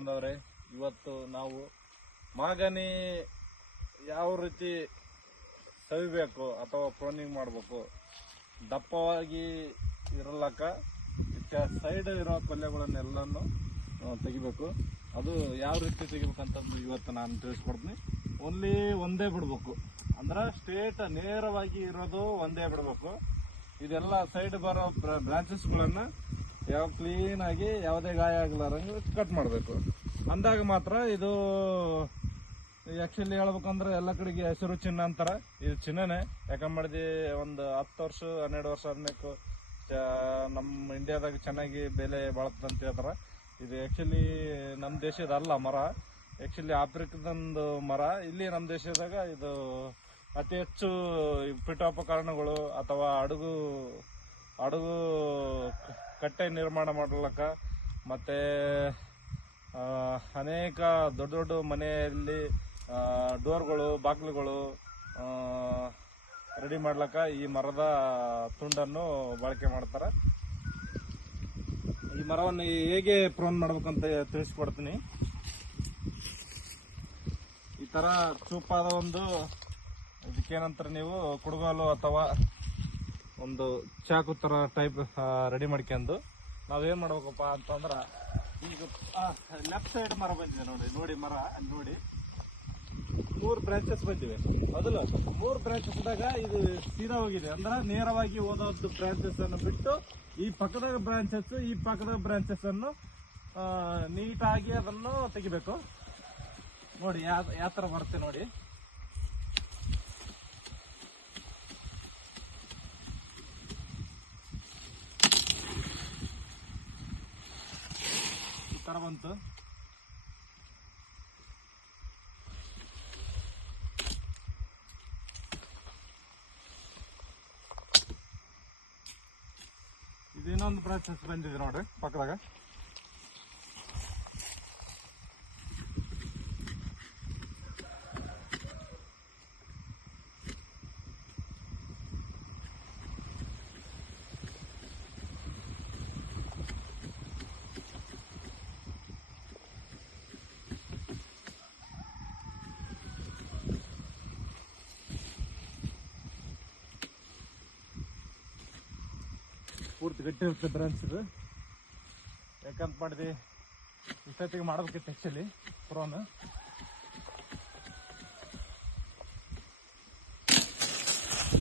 ಬಾಂಧವರೇ, ಇವತ್ತು ನಾವು ಮಾಗನಿ ಯಾವ ರೀತಿ ಸವಿಬೇಕು ಅಥವಾ ಪ್ರೂನಿಂಗ್ ಮಾಡಬೇಕು, ದಪ್ಪವಾಗಿ ಇರಲಕ್ಕ ಸೈಡ್ ಇರೋ ಪಲ್ಯಗಳನ್ನೆಲ್ಲನೂ ತೆಗಿಬೇಕು. ಅದು ಯಾವ ರೀತಿ ತೆಗಿಬೇಕಂತಂದು ಇವತ್ತು ನಾನು ತಿಳಿಸ್ಕೊಡ್ತೀನಿ. ಓನ್ಲಿ ಒಂದೇ ಬಿಡ್ಬೇಕು, ಅಂದ್ರೆ ಸ್ಟ್ರೇಟ್ ನೇರವಾಗಿ ಇರೋದು ಒಂದೇ ಬಿಡಬೇಕು. ಇದೆಲ್ಲ ಸೈಡ್ ಬರೋ ಬ್ರಾಂಚಸ್ಗಳನ್ನು ಯಾವ ಕ್ಲೀನ್ ಆಗಿ ಯಾವುದೇ ಗಾಯ ಆಗಲಾರಂಗೆ ಕಟ್ ಮಾಡಬೇಕು. ಅಂದಾಗ ಮಾತ್ರ ಇದು ಆ್ಯಕ್ಚುಲಿ ಹೇಳ್ಬೇಕಂದ್ರೆ ಎಲ್ಲ ಕಡೆಗೆ ಹೆಸರು ಚಿನ್ನ ಅಂತಾರೆ. ಇದು ಚಿನ್ನನೇ. ಯಾಕಂಬಡ್ದು ಒಂದು 10 ವರ್ಷ 12 ವರ್ಷ ಆದ್ಮೇಲೆ ನಮ್ಮ ಇಂಡಿಯಾದಾಗ ಚೆನ್ನಾಗಿ ಬೆಲೆ ಬಾಳತ್ತಂತ ಹೇಳ್ತಾರೆ. ಇದು ಆ್ಯಕ್ಚುಲಿ ನಮ್ಮ ದೇಶದ ಅಲ್ಲ ಮರ, ಆ್ಯಕ್ಚುಲಿ ಆಫ್ರಿಕಾದಂದು ಮರ. ಇಲ್ಲಿ ನಮ್ಮ ದೇಶದಾಗ ಇದು ಅತಿ ಹೆಚ್ಚು ಪೀಠೋಪಕರಣಗಳು ಅಥವಾ ಅಡುಗು ಕಟ್ಟೆ ನಿರ್ಮಾಣ ಮಾಡಲಕ್ಕ, ಮತ್ತು ಅನೇಕ ದೊಡ್ಡ ದೊಡ್ಡ ಮನೆಯಲ್ಲಿ ಡೋರ್ಗಳು ಬಾಗಿಲುಗಳು ರೆಡಿ ಮಾಡ್ಲಕ್ಕ ಈ ಮರದ ತುಂಡನ್ನು ಬಳಕೆ ಮಾಡ್ತಾರೆ. ಈ ಮರವನ್ನು ಹೇಗೆ ಪ್ರೂನ್ ಮಾಡ್ಬೇಕಂತ ತಿಳಿಸ್ಕೊಡ್ತೀನಿ. ಈ ಥರ ಚೂಪಾದ ಒಂದು ಇದಕ್ಕೇನಂತಾರೆ ನೀವು ಕುಡುಗೋಲು ಅಥವಾ ಒಂದು ಚಾಕು ಥರ ಟೈಪ್ ರೆಡಿ ಮಾಡ್ಕೊಂಡು ನಾವೇನು ಮಾಡ್ಬೇಕಪ್ಪ ಅಂತಂದ್ರೆ, ಈಗ ಲೆಫ್ಟ್ ಸೈಡ್ ಮರ ಬಂದಿದೆ ನೋಡಿ ಮರ ಅಲ್ಲಿ ನೋಡಿ 3 ಬ್ರಾಂಚಸ್ ಬಂದಿವೆ. ಮೊದಲು 3 ಬ್ರಾಂಚಸ್ದಾಗ ಇದು ಸೀದಾ ಹೋಗಿದೆ, ಅಂದ್ರೆ ನೇರವಾಗಿ ಓದೋದು ಬ್ರಾಂಚಸ್ ಅನ್ನು ಬಿಟ್ಟು ಈ ಪಕ್ಕದ ಬ್ರಾಂಚಸ್ ಅನ್ನು ನೀಟಾಗಿ ಅದನ್ನು ತೆಗಿಬೇಕು. ನೋಡಿ ಯಾವ ಥರ ಬರುತ್ತೆ ನೋಡಿ. ಈ ಥರ ಬಂತು. ಇದು ಇನ್ನೊಂದು ಬ್ರಾಂಚಸ್ ಬಂದಿದೆ ನೋಡ್ರಿ ಪಕ್ಕದಾಗ. ಪೂರ್ತಿ ಗಟ್ಟಿ ಇರುತ್ತೆ ಬ್ರಾಂಚ್ ಇದು. ಯಾಕಂತ ಮಾಡಿದೆ ಇಷ್ಟೊತ್ತಿಗೆ ಮಾಡ್ಬೇಕಿತ್ತು ಆ್ಯಕ್ಚುಲಿ ಪ್ರೂನ್.